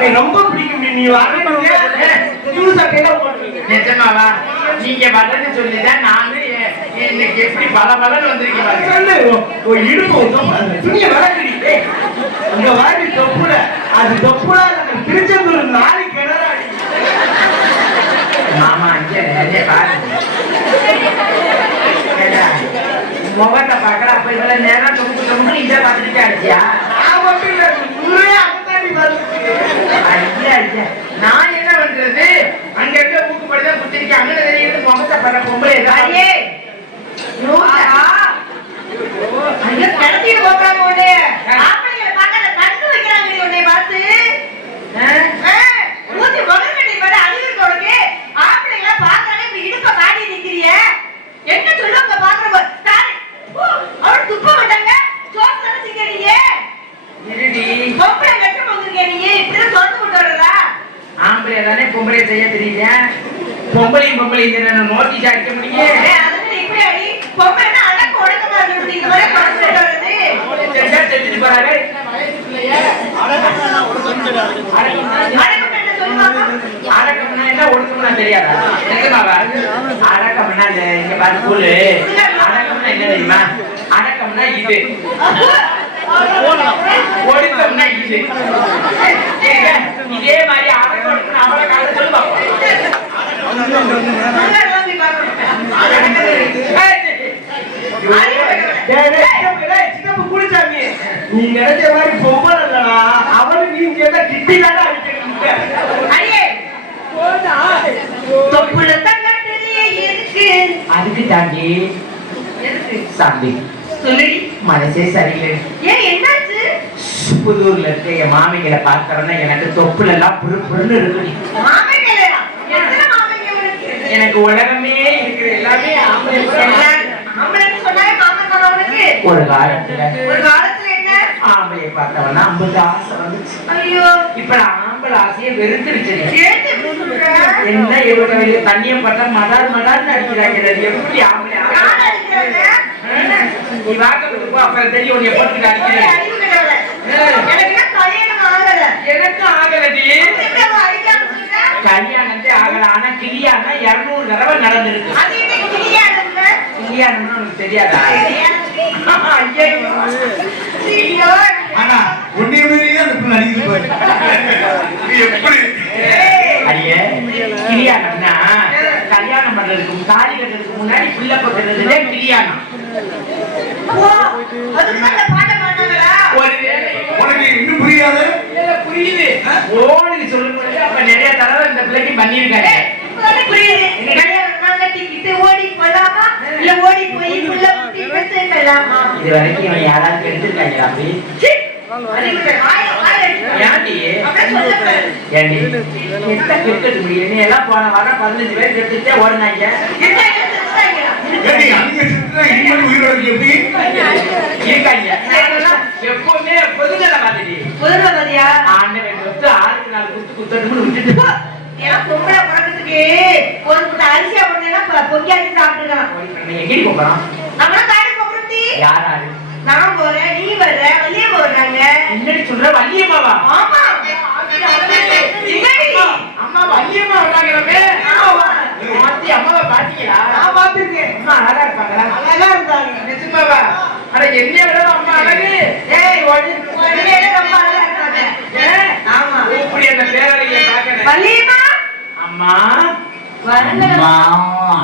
நீ. புது சட்டையில போட்டுருங்க நிஜமாவா? நீங்க வரேன்னு சொல்லிதான் நானு இன்னைக்கு எப்படி பல பலன் உன் இடுப்பு. துணியை வளர்க்குறீ டேய். உங்க வாரி தொப்புல அது தொப்புல திருச்செந்தூர் நாலு கிணறாடி மாமா இங்க நிறைய பாருங்க. முகத்தை பார்க்கல அப்ப இவ்வளவு நேரம் தொகுப்பு தொகுப்பு இதை பார்த்துட்டு அடிச்சியா? நான் மட்டும் இல்ல ஊரே அங்கதாண்டி வருது ஐயா ஐயா நான் என்ன பண்றது அங்க இருக்க ஊக்குப்படி தான் குத்திருக்கேன் அங்கே தெரியுது முகத்தை பட பொம்பளை அடியே நூறா அங்க கடத்திட்டு போறாங்க உடனே ஆம்பளைங்களை பார்க்காத கண்ணு வைக்கிறாங்க உடனே பார்த்து ஆ, ஊத்தி முதல் கட்டி மேல அறிவு இருக்கு உனக்கு ஆம்பளைங்களை பார்க்கறாங்க இப்படி இடுப்ப காட்டி நிக்கிறிய என்ன சொல்லுவாங்க பாக்குறவங்க தானே அவள் துப்ப மாட்டாங்க சோறு தானே திங்கிறீங்க இருடி பொம்பளை கட்டு வந்திருக்கே நீ இப்படிதான் திறந்து கொண்டு வர்றதா ஆம்பளை தானே பொம்பளை செய்ய தெரியல பொம்பளையும் பொம்பளையும் நோட்டீஸ் அடிக்க செஞ்சா செஞ்சுட்டு போறாரு அடக்கம்னா ஒடுக்கம்னா தெரியாதா? நிஜமாவா அடக்கம்னா இந்த இங்க பாரு கூலு அடக்கம்னா என்ன தெரியுமா? அடக்கம்னா இது. ஒடுக்கம்னா இது. கேட்டா தானே அதுக்கு தாண்டி. சாந்தி. மனசே சரியில்லை. புதூர்ல இருக்க என் மாமிகளை பார்க்கறேன்னா எனக்கு தொப்புல எல்லாம் புரு புருன்னு இருக்குடி எனக்கு உலகமே இருக்குது. எல்லாமே ஆம்பளை புறம். ஒரு காலத்துல ஆம்பளை பார்த்தவனா ஐம்பது ஆசை வந்துச்சு. இப்ப நான் ஆம்பளை ஆசையை வெறுத்துருச்சு என்ன இவங்க வெளிய தண்ணியை பட்டா மடார் மடார்னு அடிக்கிறாங்க எப்படி ஆம்பளை? நீ வாக்கிறது போ, அப்புறம் தெரியும் உன்னை போட்டுக்கிட்டு அடிக்கிறேன் எனக்கு ஆகலடி கல்யாணத்தே ஆகல. ஆனா கிளியானா இருநூறு தடவை நடந்திருக்கு. கல்யாணம்னு உனக்கு தெரியாதா? ஐயோ ஆனா உன்னைய மீறியே அந்த பிள்ளை அடிக்குது பாரு. இது எப்படி ஐயே கிளியானம்னா கல்யாணம் பண்றதுக்கு தாலி கட்டுறதுக்கு முன்னாடி பிள்ளை ஒரு வேளை உனக்கு இன்னும் புரியாது. இல்ல, புரியுது. ஓடுக்கு சொல்லும் பொழுது அப்ப நிறைய தடவை இந்த பிள்ளைக்கு பண்ணிருக்காங்க ஓடி போலாமா? இல்ல ஓடி போய் கொள்ளாமா இது வரைக்கும் இவன் யாராவது எடுத்திருக்காங்க ஏன்டி ஏண்டி? எத்தனை கிரிக்கெட் முடியும் நீ எல்லாம் போன வாரம் பதினஞ்சு பேர் ஓடினாங்க. எப்பவுமே பொதுநல மாதிரி புதுமதியா ஆண்டவன் கொடுத்து ஆளுக்கு நாலு குத்து குத்தட்டும்னு விட்டுட்டு. ஏன் பொம்பளை பிறக்கிறதுக்கு ஒரு குட்ட அரிசியா ஒண்ணுனா பொங்கியாச்சு சாப்பிட்டுருக்கான் நீ எங்கடி போறோம்? நம்மளும் காடு போகிறோம் நான் போறேன் நீ வர்ற போடுறாங்க என்னடி சொல்ற? வள்ளியம்மாவா? ஆமா? அம்மா வள்ளியம்மா வந்தாங்களே. மாத்தி அம்மாவை பாத்தீங்களா? நான் அம்மா அழகா இருப்பாங்களா அழகா இருந்தாங்க. நிஜமாவா? அட என்னைய விட அம்மா அழகு. ஏய் ஒடி ரொம்ப அழகா இருக்காங்க. ஆமா. இப்படி அந்த பேரழகிய பாக்கணும் வள்ளியம்மா? அம்மா. வரல அம்மா.